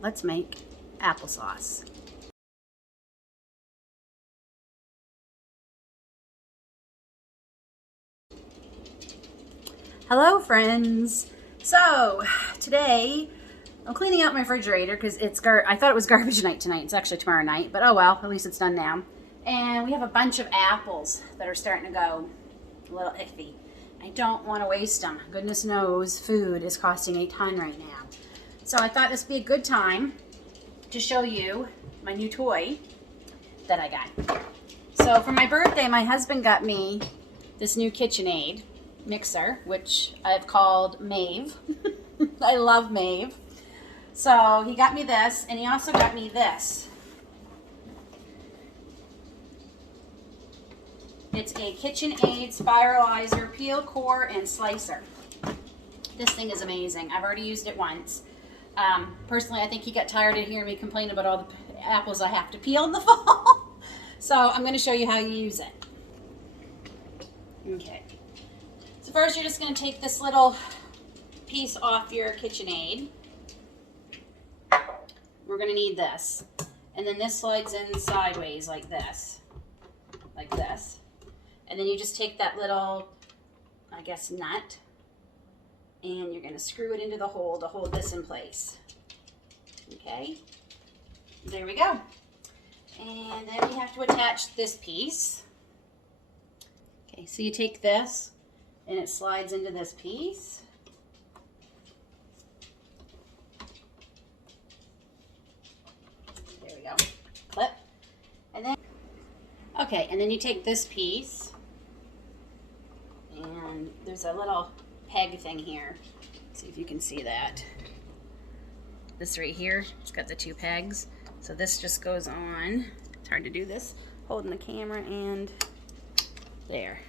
let's make applesauce. Hello friends! So today I'm cleaning out my refrigerator because I thought it was garbage night tonight. It's actually tomorrow night, but oh well, at least it's done now. And we have a bunch of apples that are starting to go a little iffy. I don't want to waste them. Goodness knows food is costing a ton right now. So I thought this would be a good time to show you my new toy that I got. So for my birthday, my husband got me this new KitchenAid mixer, which I've called Maeve. I love Maeve. So he got me this, and he also got me this. It's a KitchenAid spiralizer, peel, core, and slicer. This thing is amazing. I've already used it once. Personally, I think he got tired of hearing me complain about all the apples I have to peel in the fall. So I'm going to show you how you use it. Okay. So first you're just going to take this little piece off your KitchenAid. We're going to need this. And then this slides in sideways like this. Like this. And then you just take that little, I guess, nut. And you're going to screw it into the hole to hold this in place. Okay. There we go. And then we have to attach this piece. Okay, so you take this and it slides into this piece. There we go. Clip. And then, okay, and then you take this piece and there's a little peg thing here. See if you can see that. This right here, it's got the two pegs. So this just goes on. It's hard to do this holding the camera, and there.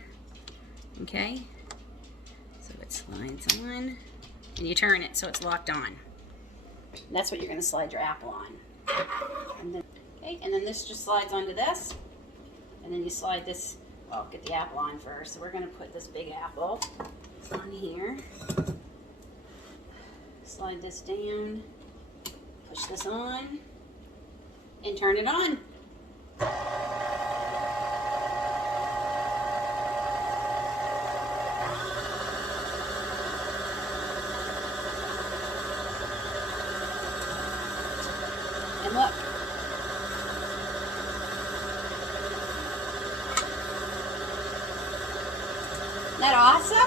Okay. So it slides on, and you turn it so it's locked on. And that's what you're going to slide your apple on. And then, okay, and then this just slides onto this, and then you slide this. Well, get the apple on first. So we're going to put this big apple on here. Slide this down. Push this on. And turn it on. And look. Isn't that awesome?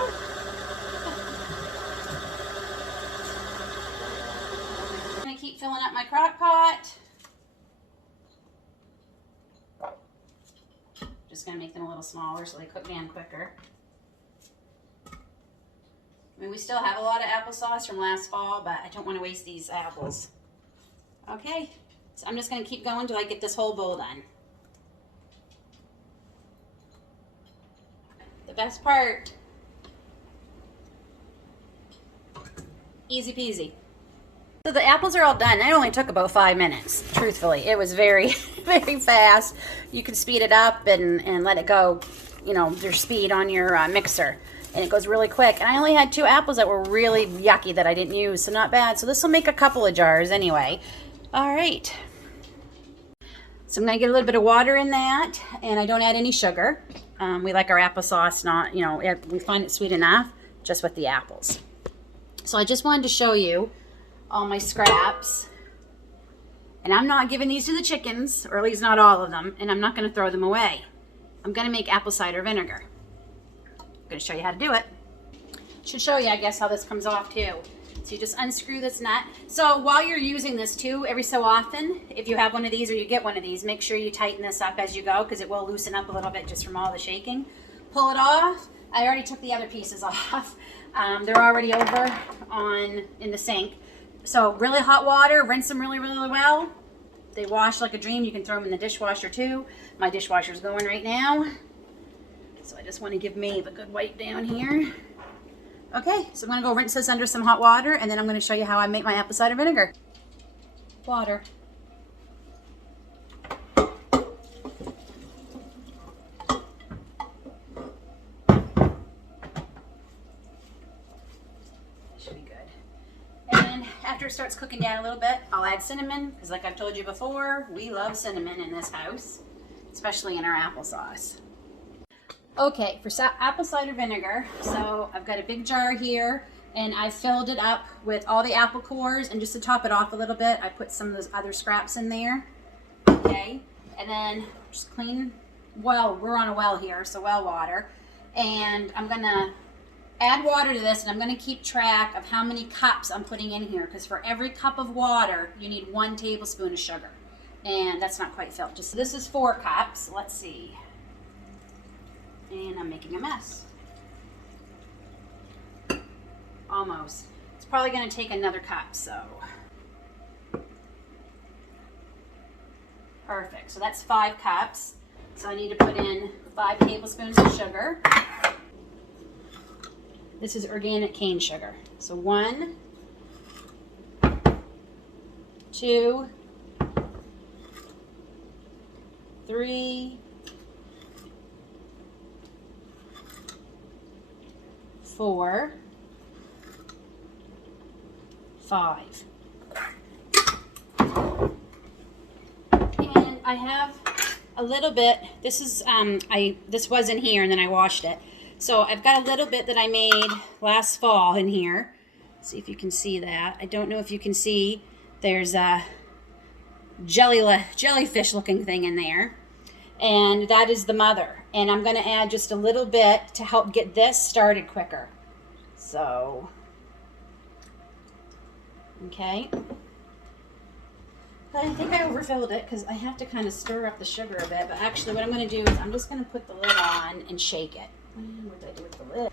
I'm going to keep filling up my crock pot. Just going to make them a little smaller so they cook down quicker. I mean, we still have a lot of applesauce from last fall, but I don't want to waste these apples. Okay, so I'm just going to keep going until I get this whole bowl done. The best part, easy peasy. So the apples are all done. It only took about 5 minutes, truthfully. It was very, very fast. You can speed it up and let it go, you know, your speed on your mixer. And it goes really quick. And I only had 2 apples that were really yucky that I didn't use, so not bad. So this will make a couple of jars anyway. All right. So I'm going to get a little bit of water in that, and I don't add any sugar. We like our applesauce not, you know, we find it sweet enough just with the apples. So I just wanted to show you all my scraps, and I'm not giving these to the chickens, or at least not all of them, and I'm not going to throw them away. I'm going to make apple cider vinegar. I'm going to show you how to do it. Should show you, I guess, how this comes off too. So you just unscrew this nut. So while you're using this too, every so often, if you have one of these or you get one of these, make sure you tighten this up as you go, because it will loosen up a little bit just from all the shaking. Pull it off. I already took the other pieces off. They're already over in the sink. So really hot water, rinse them really, really well. They wash like a dream. You can throw them in the dishwasher too. My dishwasher's going right now. So I just want to give Maeve a good wipe down here. Okay, so I'm going to go rinse this under some hot water, and then I'm going to show you how I make my apple cider vinegar. Water. Should be good. And after it starts starts cooking down a little bit, I'll add cinnamon, because like I've told you before, we love cinnamon in this house, especially in our applesauce. Okay, for apple cider vinegar, so I've got a big jar here, and I filled it up with all the apple cores, and just to top it off a little bit, I put some of those other scraps in there. Okay, and then just clean well, we're on a well here, so well water, and I'm gonna add water to this, and I'm going to keep track of how many cups I'm putting in here, because for every cup of water you need 1 tablespoon of sugar, and that's not quite filled. Just this is 4 cups. Let's see, and I'm making a mess. Almost. It's probably going to take another cup, so perfect. So that's 5 cups. So I need to put in 5 tablespoons of sugar. This is organic cane sugar. So 1, 2, 3, 4, 5. And I have a little bit. This is this was in here and then I washed it. So I've got a little bit that I made last fall in here. Let's see if you can see that. I don't know if you can see. There's a jellyfish looking thing in there. And that is the mother. And I'm going to add just a little bit to help get this started quicker. So, okay. I think I overfilled it because I have to kind of stir up the sugar a bit. But actually what I'm going to do is I'm just going to put the lid on and shake it. What did I do with the lid?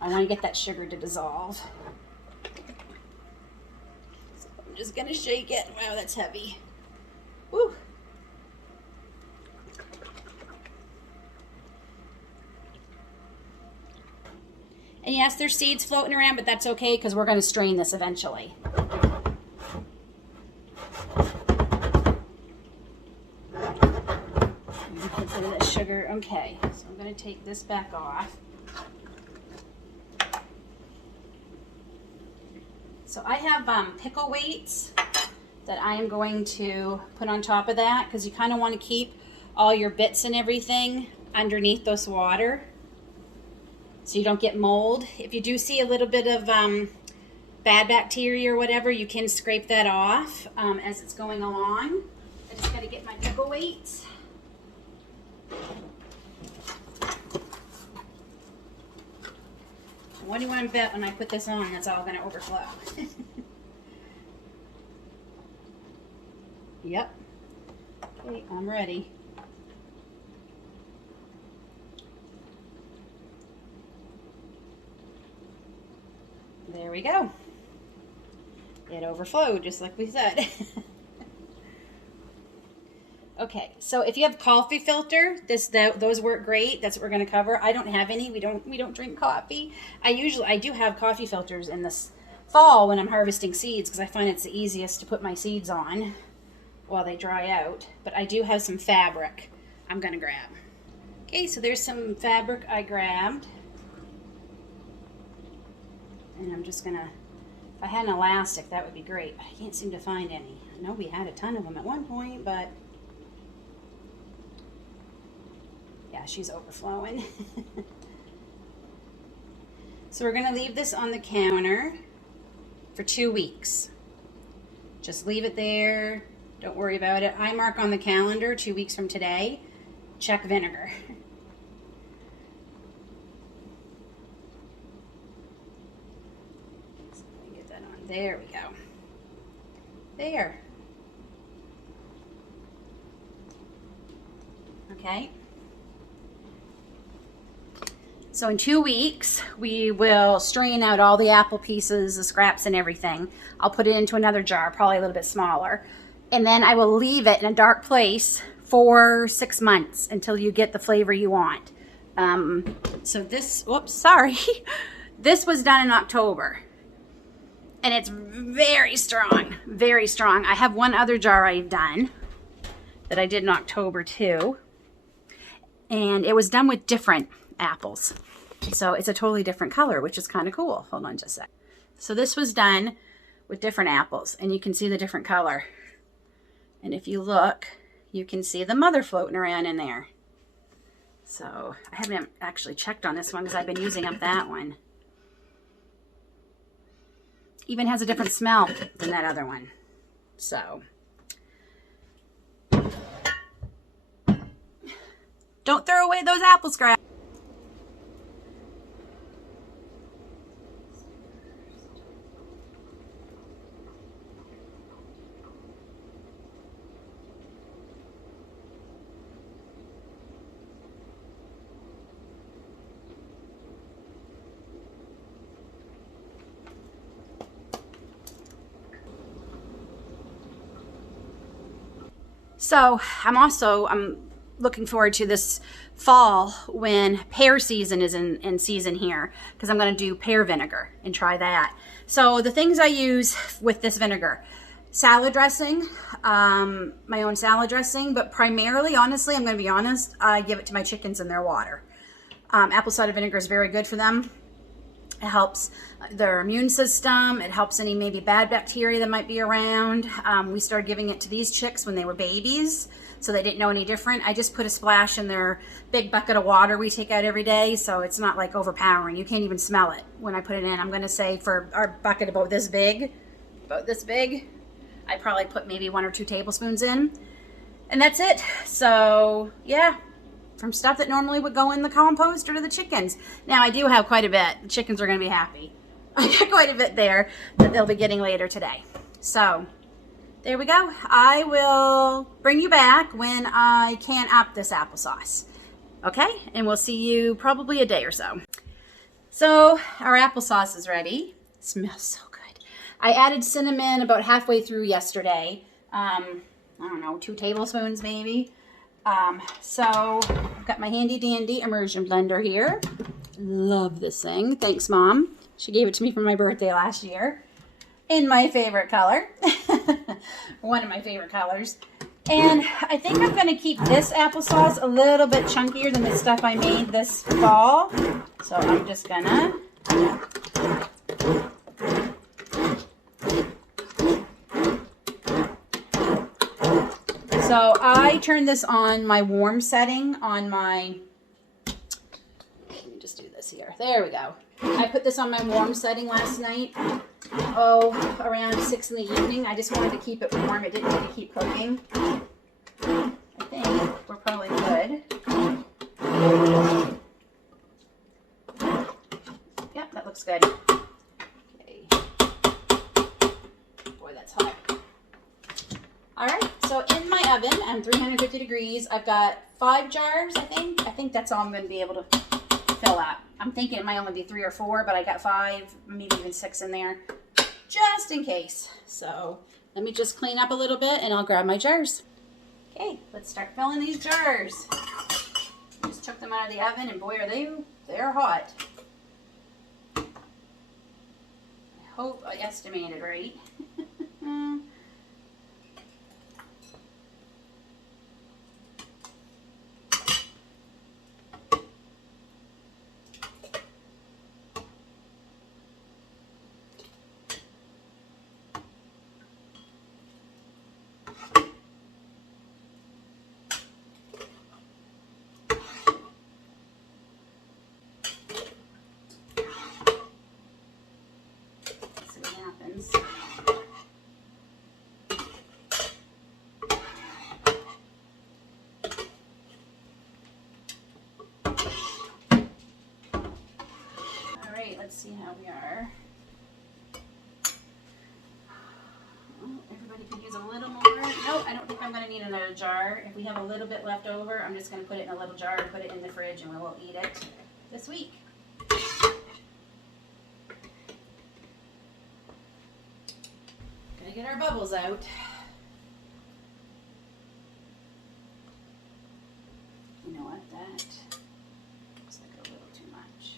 I want to get that sugar to dissolve. So I'm just going to shake it. Wow, that's heavy. Woo. And yes, there's seeds floating around, but that's okay because we're going to strain this eventually. Sugar. Okay, so I'm going to take this back off. So I have pickle weights that I am going to put on top of that because you kind of want to keep all your bits and everything underneath this water so you don't get mold. If you do see a little bit of bad bacteria or whatever, you can scrape that off as it's going along. I just got to get my pickle weights. What do you want to bet when I put this on, it's all going to overflow? Yep. Okay, I'm ready. There we go. It overflowed, just like we said. Okay, so if you have coffee filter, those work great. That's what we're going to cover. I don't have any. We don't drink coffee. I do have coffee filters in this fall when I'm harvesting seeds because I find it's the easiest to put my seeds on while they dry out. But I do have some fabric I'm going to grab. Okay, so there's some fabric I grabbed. And I'm just going to, if I had an elastic, that would be great. But I can't seem to find any. I know we had a ton of them at one point, but yeah, she's overflowing. So we're going to leave this on the counter for 2 weeks. Just leave it there. Don't worry about it. I mark on the calendar 2 weeks from today. Check vinegar. So let me get that on. There we go. There. Okay. So in 2 weeks, we will strain out all the apple pieces, the scraps and everything. I'll put it into another jar, probably a little bit smaller. And then I will leave it in a dark place for 6 months until you get the flavor you want. So this, whoops, sorry. This was done in October. And it's very strong, very strong. I have one other jar I've done that I did in October too. And it was done with different apples. So it's a totally different color, which is kind of cool. Hold on just a sec. So this was done with different apples, and you can see the different color. And if you look, you can see the mother floating around in there. So I haven't actually checked on this one because I've been using up that one. Even has a different smell than that other one. So don't throw away those apple scraps. So I'm looking forward to this fall when pear season is in season here, because I'm going to do pear vinegar and try that. So the things I use with this vinegar: salad dressing, my own salad dressing, but primarily, honestly, I'm going to be honest, I give it to my chickens in their water. Apple cider vinegar is very good for them. It helps their immune system. It helps any maybe bad bacteria that might be around. We started giving it to these chicks when they were babies, so they didn't know any different. I just put a splash in their big bucket of water we take out every day, so it's not like overpowering. You can't even smell it when I put it in. I'm going to say for our bucket about this big, I probably put maybe 1 or 2 tablespoons in, and that's it. So yeah, from stuff that normally would go in the compost or to the chickens. Now I do have quite a bit. The chickens are going to be happy. I got quite a bit there that they'll be getting later today. So there we go. I will bring you back when I can up this applesauce. Okay, and we'll see you probably a day or so. So our applesauce is ready. It smells so good. I added cinnamon about halfway through yesterday. I don't know, 2 tablespoons maybe. So I've got my handy dandy immersion blender here. Love this thing. Thanks, Mom. She gave it to me for my birthday last year in my favorite color. One of my favorite colors. And I think I'm going to keep this applesauce a little bit chunkier than the stuff I made this fall. So I'm just gonna So I turned this on my warm setting on my, let me just do this here. There we go. I put this on my warm setting last night. Around 6 in the evening. I just wanted to keep it warm. It didn't need to keep cooking. I think we're probably good. Yep, that looks good. Okay. Boy, that's hot. All right, so in my oven, I'm 350 degrees. I've got 5 jars, I think. I think that's all I'm going to be able to fill up. I'm thinking it might only be 3 or 4, but I got 5, maybe even 6 in there, just in case. So let me just clean up a little bit and I'll grab my jars. Okay, let's start filling these jars. Just took them out of the oven and boy are they're hot. I hope I estimated right. Let's see how we are. Well, everybody could use a little more. Nope, I don't think I'm going to need another jar. If we have a little bit left over, I'm just going to put it in a little jar and put it in the fridge and we will eat it this week. Gonna get our bubbles out. You know what, that looks like a little too much.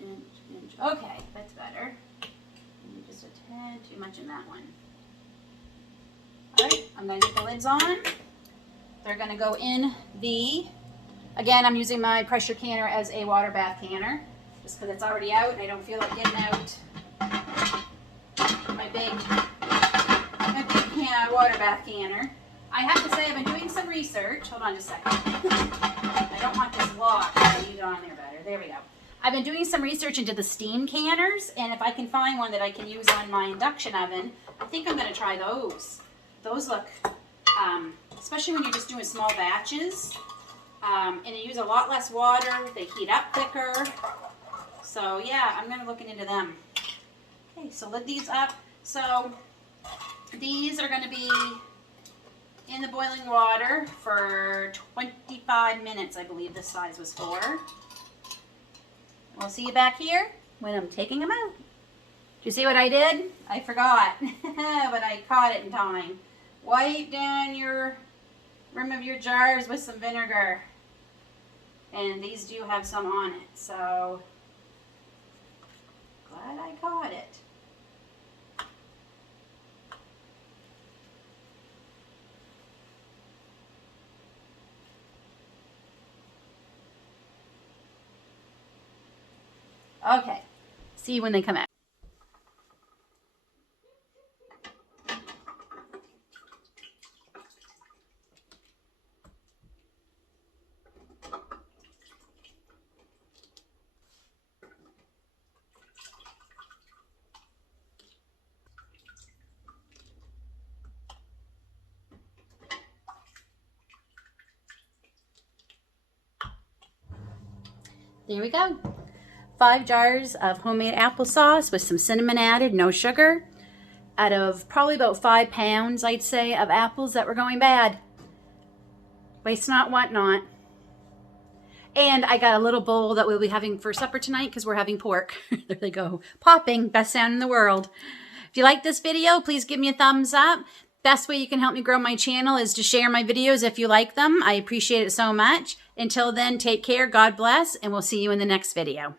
Inch. Okay, that's better. Maybe just a tad too much in that one. All right, I'm going to get the lids on. They're going to go in the, again, I'm using my pressure canner as a water bath canner, just because it's already out and I don't feel like getting out my big water bath canner. I have to say I've been doing some research. Hold on just a second. I don't want this locked. I need it on there better. There we go. I've been doing some research into the steam canners, and if I can find one that I can use on my induction oven, I think I'm going to try those. Those look, especially when you're just doing small batches, and they use a lot less water. They heat up quicker. So yeah, I'm going to look into them. Okay, so lid these up. So these are going to be in the boiling water for 25 minutes, I believe this size was for. We'll see you back here when I'm taking them out. Did you see what I did? I forgot, but I caught it in time. Wipe down your rim of your jars with some vinegar. And these do have some on it, so glad I caught it. Okay, see you when they come out. There we go. 5 jars of homemade applesauce with some cinnamon added, no sugar, out of probably about 5 pounds, I'd say, of apples that were going bad. Waste not, want not. And I got a little bowl that we'll be having for supper tonight because we're having pork. There they go. Popping, best sound in the world. If you like this video, please give me a thumbs up. Best way you can help me grow my channel is to share my videos if you like them. I appreciate it so much. Until then, take care, God bless, and we'll see you in the next video.